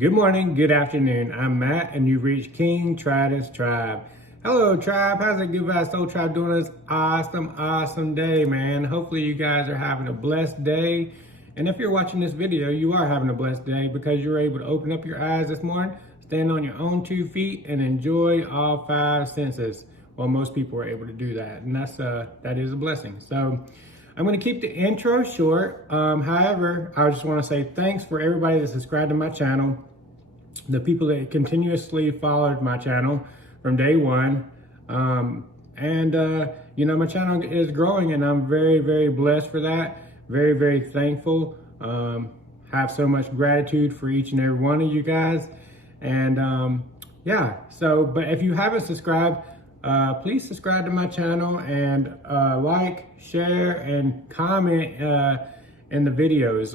Good morning, good afternoon. I'm Matt, and you've reached King Tridents Tribe. Hello, Tribe. How's it Good Vibes Soul Tribe doing this awesome day, man? Hopefully you guys are having a blessed day. And if you're watching this video, you are having a blessed day because you're able to open up your eyes this morning, stand on your own 2 feet, and enjoy all 5 senses. Well, most people are able to do that, and that is a blessing. So I'm going to keep the intro short. However, I just want to say thanks for everybody that subscribed to my channel, the people that continuously followed my channel from day one. You know, my channel is growing and I'm very blessed for that. Very thankful. Have so much gratitude for each and every one of you guys. And yeah, but if you haven't subscribed, please subscribe to my channel and like, share, and comment in the videos.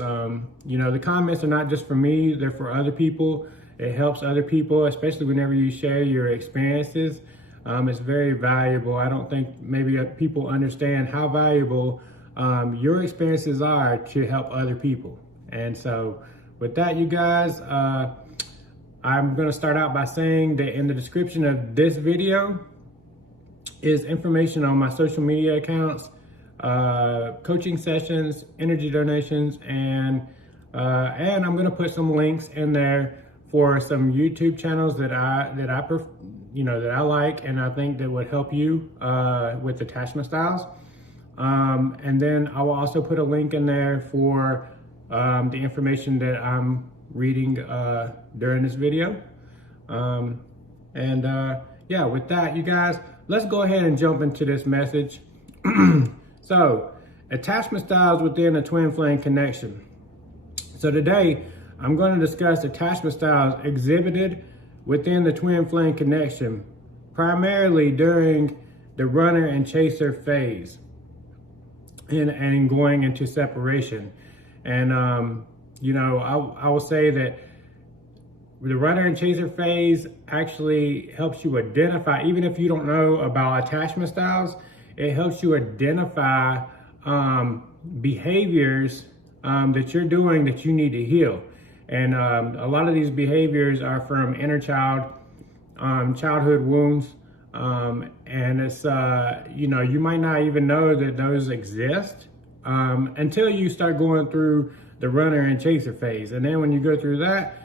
You know, the comments are not just for me, they're for other people. It helps other people, especially whenever you share your experiences. It's very valuable. I don't think maybe people understand how valuable your experiences are to help other people. And so with that, you guys, I'm gonna start out by saying that in the description of this video is information on my social media accounts, coaching sessions, energy donations, and I'm gonna put some links in there for some YouTube channels that I like and I think that would help you with attachment styles. And then I will also put a link in there for the information that I'm reading during this video. Yeah, with that, you guys, let's go ahead and jump into this message. So, attachment styles within a twin flame connection. So today, I'm going to discuss attachment styles exhibited within the twin flame connection, primarily during the runner and chaser phase and going into separation. And, you know, I will say that the runner and chaser phase actually helps you identify, even if you don't know about attachment styles, it helps you identify behaviors that you're doing that you need to heal. And a lot of these behaviors are from inner child, childhood wounds. And it's, you know, you might not even know that those exist until you start going through the runner and chaser phase. And then when you go through that,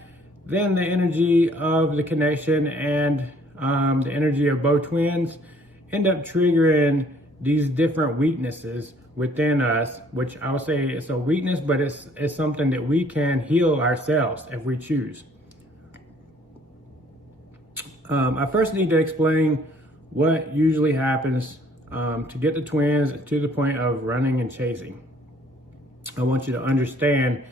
then the energy of the connection and the energy of both twins end up triggering these different weaknesses within us, which I would say it's a weakness, but it's something that we can heal ourselves if we choose. I first need to explain what usually happens to get the twins to the point of running and chasing. I want you to understand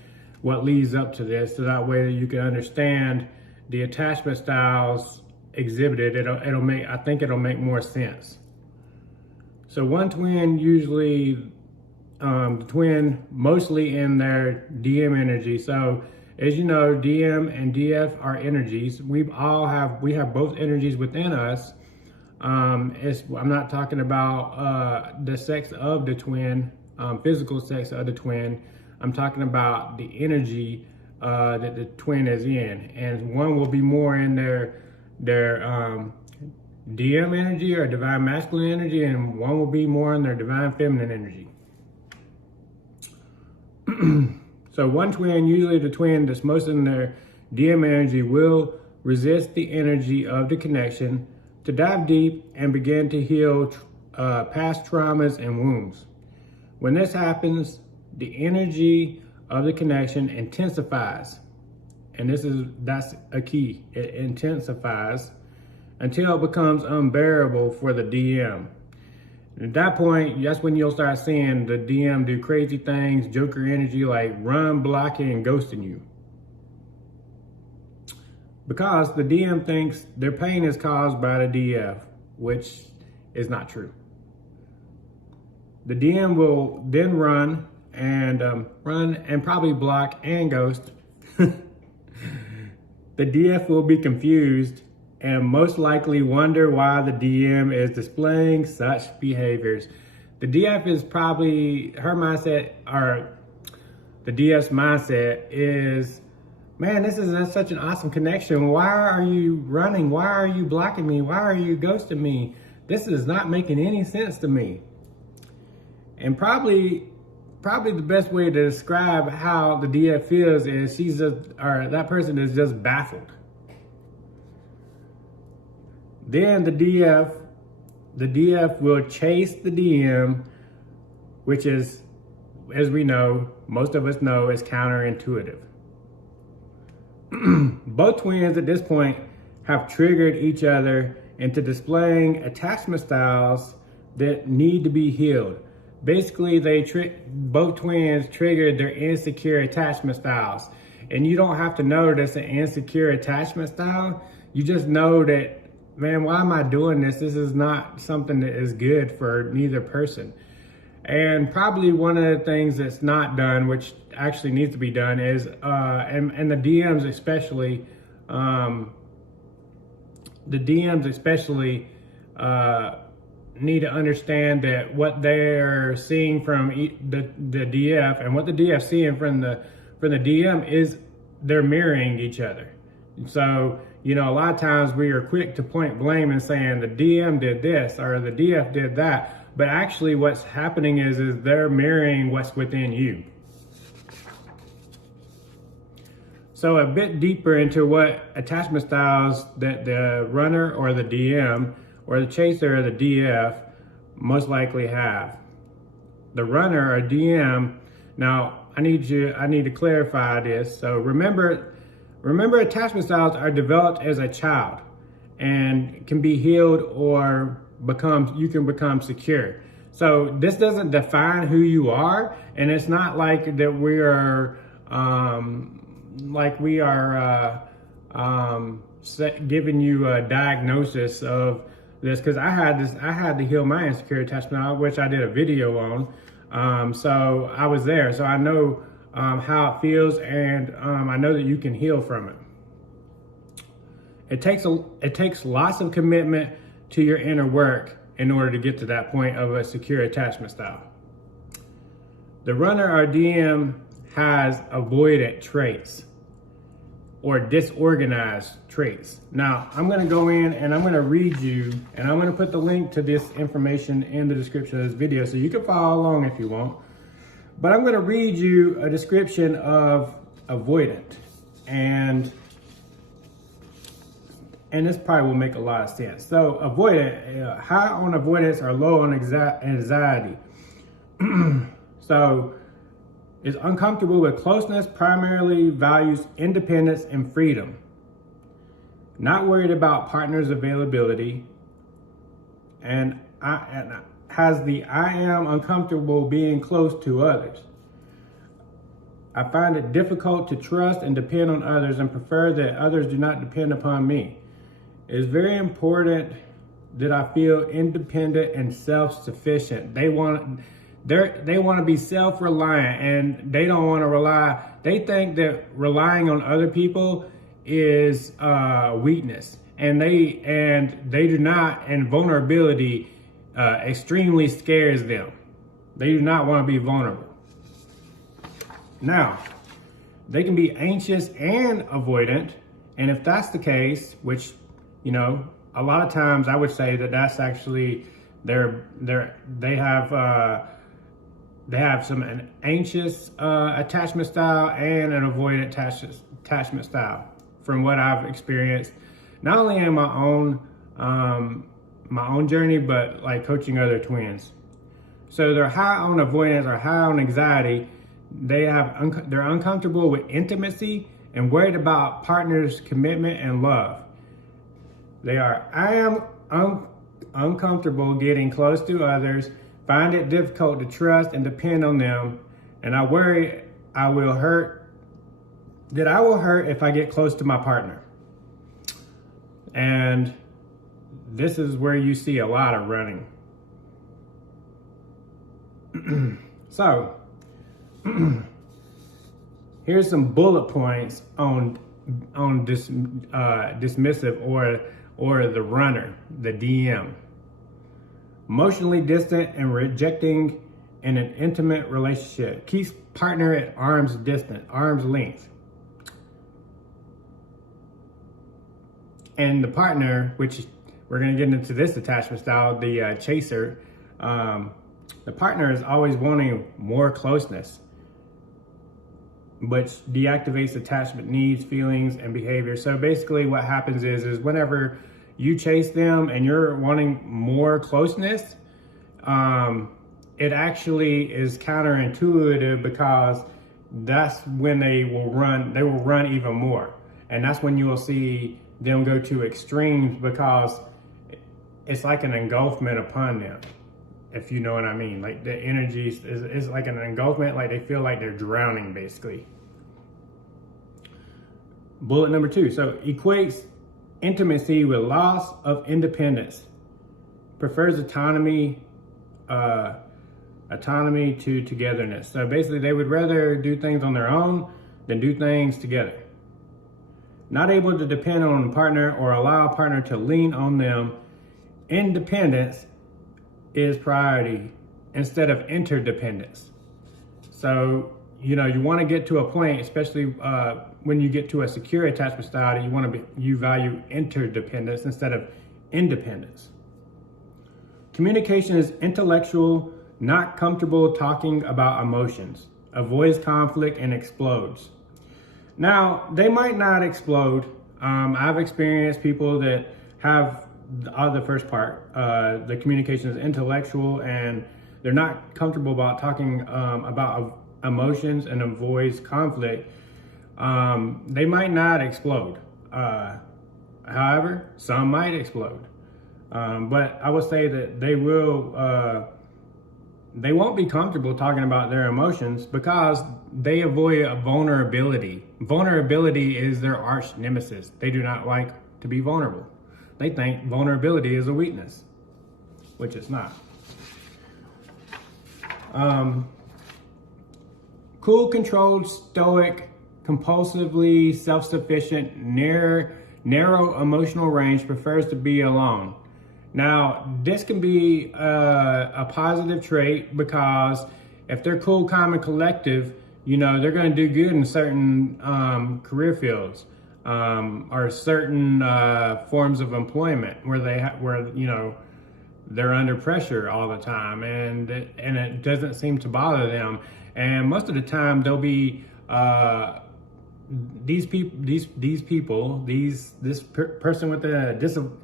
what leads up to this, so that way that you can understand the attachment styles exhibited. I think it'll make more sense. So one twin usually, the twin mostly in their DM energy. So as you know, DM and DF are energies. We have both energies within us. I'm not talking about the sex of the twin, physical sex of the twin. I'm talking about the energy that the twin is in, and one will be more in their DM energy or divine masculine energy, and one will be more in their divine feminine energy. So one twin, usually the twin that's most in their DM energy, will resist the energy of the connection to dive deep and begin to heal past traumas and wounds. When this happens, the energy of the connection intensifies. And that's a key. It intensifies until it becomes unbearable for the DM. At that point, that's when you'll start seeing the DM do crazy things, Joker energy, like run, blocking, and ghosting you. Because the DM thinks their pain is caused by the DF, which is not true. The DM will then run and probably block and ghost. The DF will be confused and most likely wonder why the DM is displaying such behaviors. The DF is probably, her mindset, or the DF's mindset is man, this is such an awesome connection. Why are you running? Why are you blocking me? Why are you ghosting me? This is not making any sense to me. And probably the best way to describe how the DF feels is that person is just baffled. Then the DF will chase the DM, which is, as we know, most of us know, is counterintuitive. Both twins at this point have triggered each other into displaying attachment styles that need to be healed. Basically, both twins triggered their insecure attachment styles. And you don't have to know that it's an insecure attachment style. You just know that, man, why am I doing this? This is not something that is good for neither person. And probably one of the things that's not done, which actually needs to be done, is, and the DMs especially, need to understand that what they're seeing from the DF and what the DF seeing from the DM is they're mirroring each other. So, you know, a lot of times we are quick to point blame and saying the DM did this or the DF did that, but actually what's happening is they're mirroring what's within you. So a bit deeper into what attachment styles that the runner or the DM or the chaser or the DF most likely have. The runner or DM, now I need to clarify this. So remember attachment styles are developed as a child and can be healed or you can become secure. So this doesn't define who you are, and it's not like that we are giving you a diagnosis of this, because I had to heal my insecure attachment, which I did a video on. So I was there, so I know how it feels, and I know that you can heal from it. It takes lots of commitment to your inner work in order to get to that point of a secure attachment style. The runner or DM has avoidant traits or disorganized traits. Now, I'm gonna go in and I'm gonna read you, and I'm gonna put the link to this information in the description of this video so you can follow along if you want. But I'm gonna read you a description of avoidant, and this probably will make a lot of sense. So avoidant, high on avoidance or low on anxiety. So is uncomfortable with closeness, primarily values independence and freedom. Not worried about partner's availability, and has the I am uncomfortable being close to others. I find it difficult to trust and depend on others and prefer that others do not depend upon me. It is very important that I feel independent and self-sufficient. They want to be self-reliant, and they don't want to rely. They think that relying on other people is weakness, and they do not. And vulnerability extremely scares them. They do not want to be vulnerable. Now, they can be anxious and avoidant, and if that's the case, which, you know, a lot of times I would say that that's actually they have an anxious attachment style and an avoidant attachment style, from what I've experienced, not only in my own journey, but like coaching other twins. So they're high on avoidance or high on anxiety. They're uncomfortable with intimacy and worried about partners' commitment and love. I am uncomfortable getting close to others, find it difficult to trust and depend on them, and I worry I will hurt if I get close to my partner. And this is where you see a lot of running. So, here's some bullet points on dismissive or the runner, the DM. Emotionally distant and rejecting in an intimate relationship. Keeps partner at arm's length. And the partner, which we're going to get into this attachment style, the chaser, the partner is always wanting more closeness, which deactivates attachment needs, feelings, and behavior. So basically what happens is whenever you chase them and you're wanting more closeness, it actually is counterintuitive, because that's when they will run even more. And that's when you will see them go to extremes, because it's like an engulfment upon them, if you know what I mean. Like the energy is like an engulfment, like they feel like they're drowning, basically. Bullet number 2. So equates intimacy with loss of independence. Prefers autonomy to togetherness. So basically they would rather do things on their own than do things together. Not able to depend on a partner or allow a partner to lean on them. Independence is priority instead of interdependence. So, you want to get to a point, especially when you get to a secure attachment style, that you value interdependence instead of independence. Communication is intellectual, not comfortable talking about emotions, avoids conflict and explodes. Now, they might not explode. I've experienced people that have the first part, the communication is intellectual and they're not comfortable about talking about emotions and avoids conflict. They might not explode. However, some might explode. But I would say that they won't be comfortable talking about their emotions because they avoid a vulnerability. Vulnerability is their arch nemesis. They do not like to be vulnerable. They think vulnerability is a weakness, which it's not. Cool, controlled, stoic, compulsively self-sufficient, narrow emotional range, prefers to be alone. Now, this can be a positive trait because if they're cool, calm, and collective, they're going to do good in certain career fields or certain forms of employment where they're under pressure all the time, and it doesn't seem to bother them. And most of the time, they'll be this person with a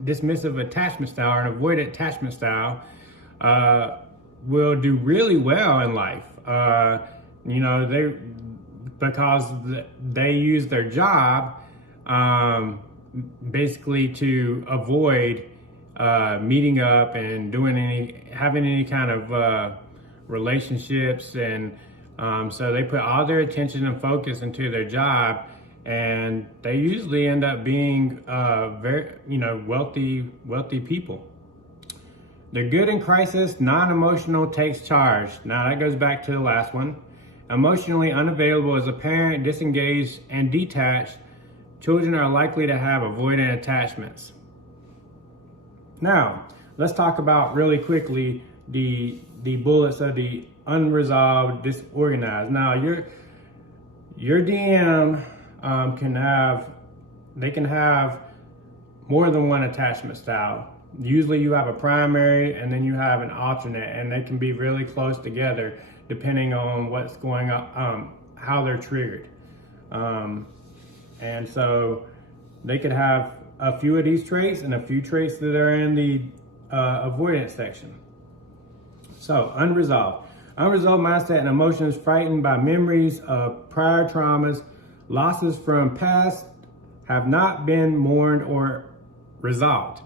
dismissive attachment style or an avoidant attachment style will do really well in life. Because they use their job basically to avoid meeting up and having any kind of relationships, and so they put all their attention and focus into their job, and they usually end up being very wealthy people. They're good in crisis, non-emotional, takes charge. Now that goes back to the last one. Emotionally unavailable as a parent, disengaged and detached. Children are likely to have avoidant attachments. Now, let's talk about really quickly the bullets of the unresolved, disorganized. Now, your DM can have more than one attachment style. Usually you have a primary and then you have an alternate, and they can be really close together depending on what's going on, how they're triggered. And so they could have a few of these traits and a few traits that are in the avoidance section. So unresolved mindset and emotions, frightened by memories of prior traumas, losses from past have not been mourned or resolved.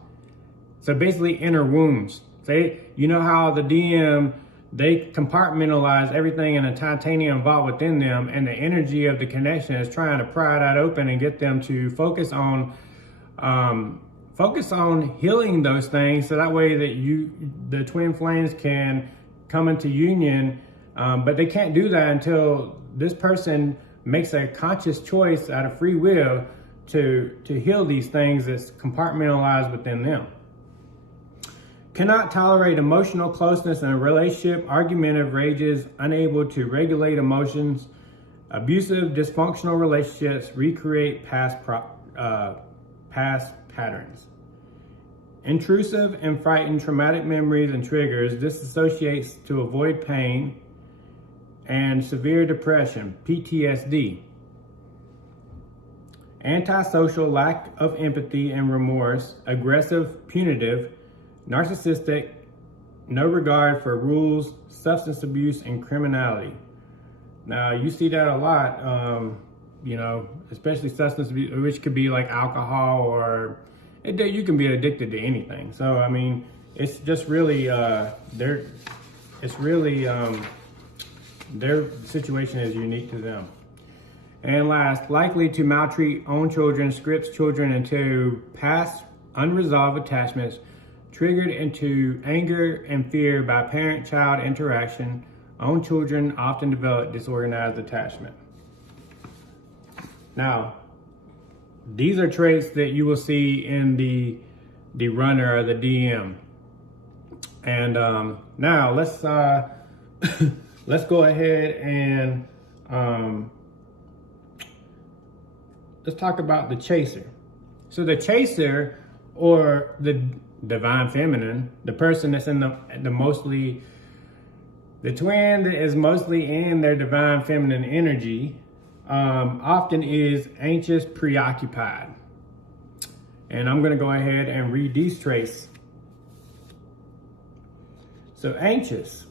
So basically inner wounds. How the DM, they compartmentalize everything in a titanium vault within them, and the energy of the connection is trying to pry that open and get them to focus on healing those things, so that way that the twin flames can come into union. But they can't do that until this person makes a conscious choice out of free will to heal these things that's compartmentalized within them. Cannot tolerate emotional closeness in a relationship, argumentative, rages, unable to regulate emotions, abusive, dysfunctional relationships, recreate past patterns. Intrusive and frightened traumatic memories and triggers disassociates to avoid pain, and severe depression, PTSD. Antisocial, lack of empathy and remorse, aggressive, punitive, narcissistic, no regard for rules, substance abuse, and criminality. Now, you see that a lot, especially substance abuse, which could be like alcohol, or you can be addicted to anything. So, I mean, it's just really, their situation is unique to them. And last, likely to maltreat own children, scripts children into past unresolved attachments, triggered into anger and fear by parent-child interaction. Own children often develop disorganized attachment. Now, these are traits that you will see in the runner or the DM. And now let's let's go ahead and let's talk about the chaser. So the chaser, or the divine feminine, the person that's in the twin that is mostly in their divine feminine energy, often is anxious, preoccupied. And I'm going to go ahead and read these traits. So anxious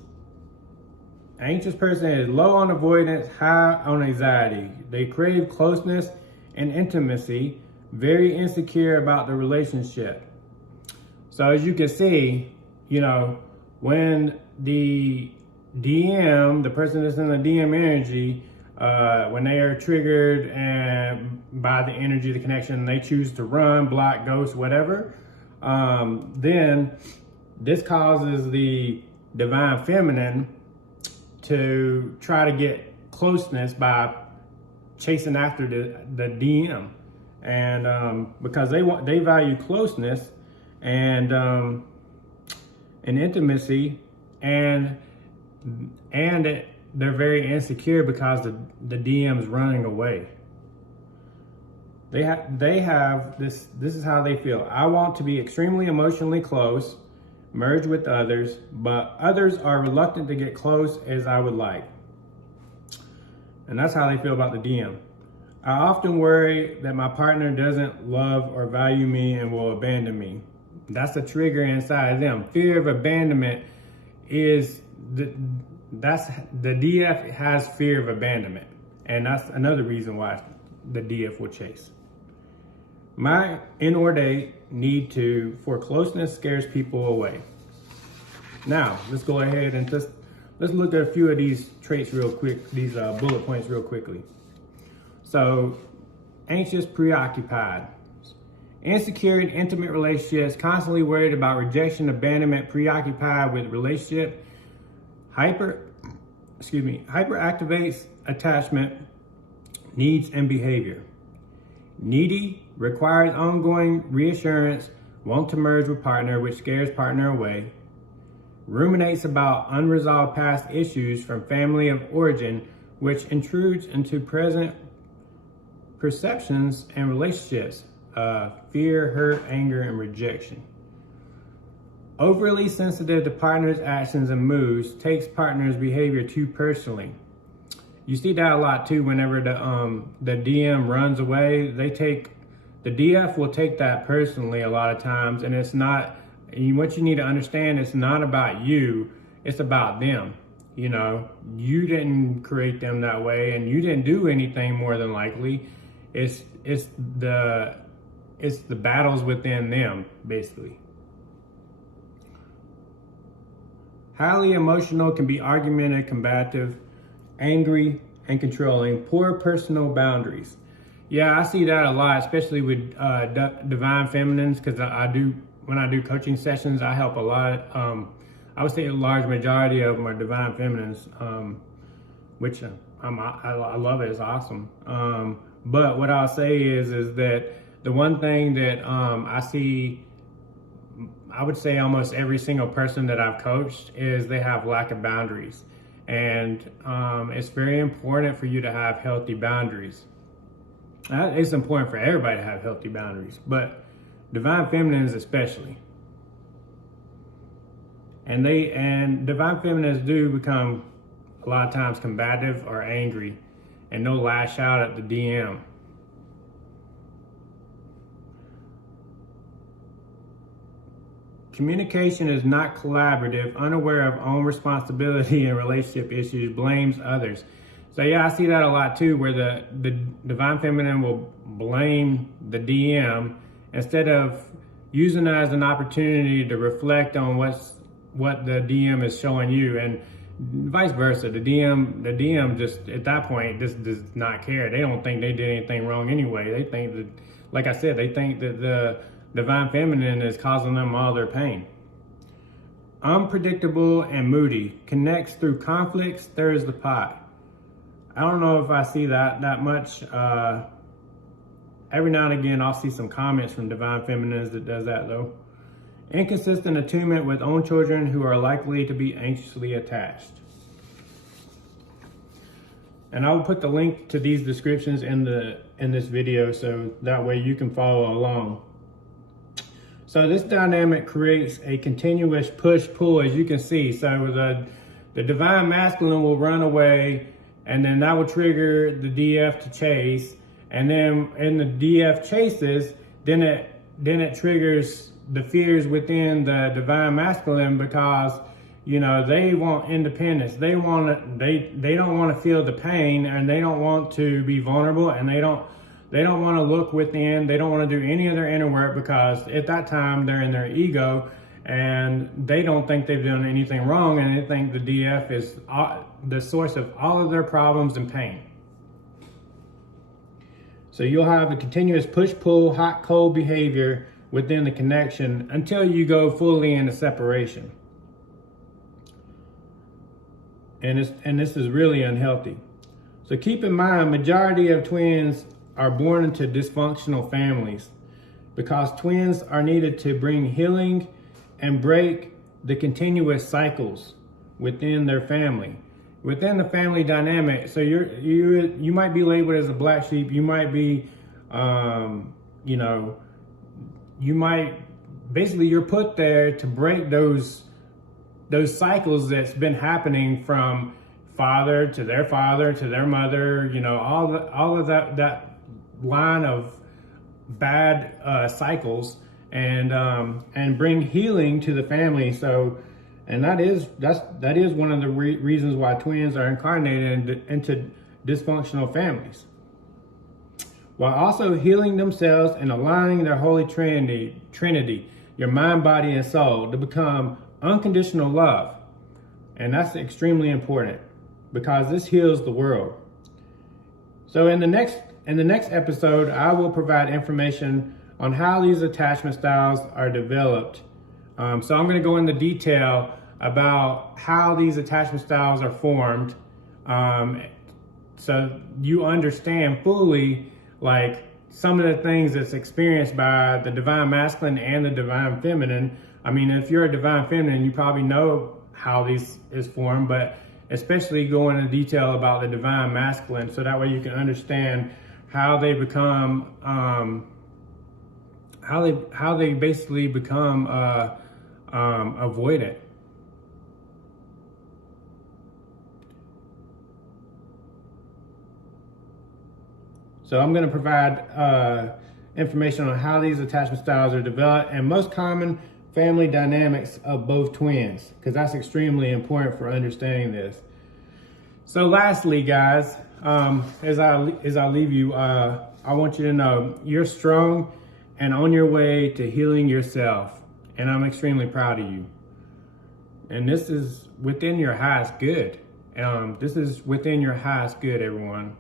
person is low on avoidance, high on anxiety. They crave closeness and intimacy, very insecure about the relationship. So as you can see, when the DM, the person that's in the DM energy, when they are triggered and by the energy, the connection, they choose to run, block, ghost, whatever, then this causes the divine feminine to try to get closeness by chasing after the DM, and because they value closeness and intimacy, and they're very insecure because the DM's running away. They have this is how they feel. I want to be extremely emotionally close, merge with others, but others are reluctant to get close as I would like. And that's how they feel about the DM. I often worry that my partner doesn't love or value me and will abandon me. That's a trigger inside of them. Fear of abandonment is the DF has fear of abandonment, and that's another reason why the DF will chase. My inordinate need for closeness scares people away. Now, let's go ahead and let's look at a few of these traits real quick, these bullet points real quickly. So, anxious, preoccupied. Insecure in intimate relationships, constantly worried about rejection, abandonment, preoccupied with relationship. Hyperactivates attachment, needs, and behavior. Needy, requires ongoing reassurance, want to merge with partner, which scares partner away. Ruminates about unresolved past issues from family of origin, which intrudes into present perceptions and relationships. Fear, hurt, anger, and rejection. Overly sensitive to partner's actions and moods, takes partner's behavior too personally. You see that a lot too. Whenever the DM runs away, the DF will take that personally a lot of times, and it's not. What you need to understand, it's not about you, it's about them. You didn't create them that way, and you didn't do anything more than likely. It's the battles within them, basically. Highly emotional, can be argumentative, combative, angry, and controlling. Poor personal boundaries. Yeah, I see that a lot, especially with divine feminines, because when I do coaching sessions, I help a lot. I would say a large majority of them are divine feminines, which I love it. It's awesome. But what I'll say is that the one thing that I see, I would say almost every single person that I've coached, is they have lack of boundaries. And it's very important for you to have healthy boundaries. It's important for everybody to have healthy boundaries, but divine feminines especially. And divine feminines do become a lot of times combative or angry, and they'll lash out at the DM. Communication is not collaborative, unaware of own responsibility and relationship issues, blames others. So yeah, I see that a lot too, where the divine feminine will blame the DM instead of using it as an opportunity to reflect on what the DM is showing you, and vice versa. The DM just at that point just does not care. They don't think they did anything wrong anyway. They think that, like I said, they think that the divine feminine is causing them all their pain. Unpredictable and moody, connects through conflict, stirs the pot. I don't know if I see that much. Every now and again, I'll see some comments from divine feminines that does that though. Inconsistent attunement with own children who are likely to be anxiously attached. And I will put the link to these descriptions in this video, so that way you can follow along. So this dynamic creates a continuous push-pull, as you can see. So the divine masculine will run away, and then that will trigger the DF to chase. And then in the DF chases, then it triggers the fears within the divine masculine, because you know they want independence. They don't want to feel the pain, and they don't want to be vulnerable, and they don't want to look within. They don't want to do any of their inner work, because at that time they're in their ego and they don't think they've done anything wrong, and they think the DF is the source of all of their problems and pain. So you'll have a continuous push-pull, hot-cold behavior within the connection until you go fully into separation. And this is really unhealthy. So keep in mind, majority of twins are born into dysfunctional families, because twins are needed to bring healing and break the continuous cycles within their family, within the family dynamic. So you might be labeled as a black sheep. You might be, you're put there to break those cycles that's been happening from father to their mother. You know, all of that line of bad cycles, and bring healing to the family. So, and that is one of the reasons why twins are incarnated into dysfunctional families, while also healing themselves and aligning their holy trinity, your mind, body, and soul, to become unconditional love. And that's extremely important, because this heals the world. So in the next episode, I will provide information on how these attachment styles are developed. So I'm going to go into detail about how these attachment styles are formed, so you understand fully, like, some of the things that's experienced by the divine masculine and the divine feminine. I mean, if you're a divine feminine, you probably know how these is formed, but especially go into detail about the divine masculine, so that way you can understand how they become, how they basically become avoidant. So I'm going to provide information on how these attachment styles are developed and most common family dynamics of both twins, because that's extremely important for understanding this. So lastly, guys, as I leave you, I want you to know you're strong and on your way to healing yourself, and I'm extremely proud of you. And this is within your highest good. This is within your highest good, everyone.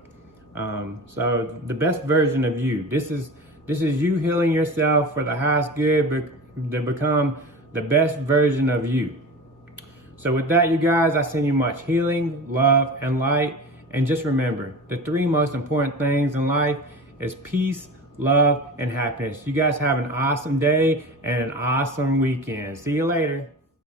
So the best version of you. This is you healing yourself for the highest good, to become the best version of you. So with that, you guys, I send you much healing, love, and light. And just remember, the three most important things in life is peace, love, and happiness. You guys have an awesome day and an awesome weekend. See you later.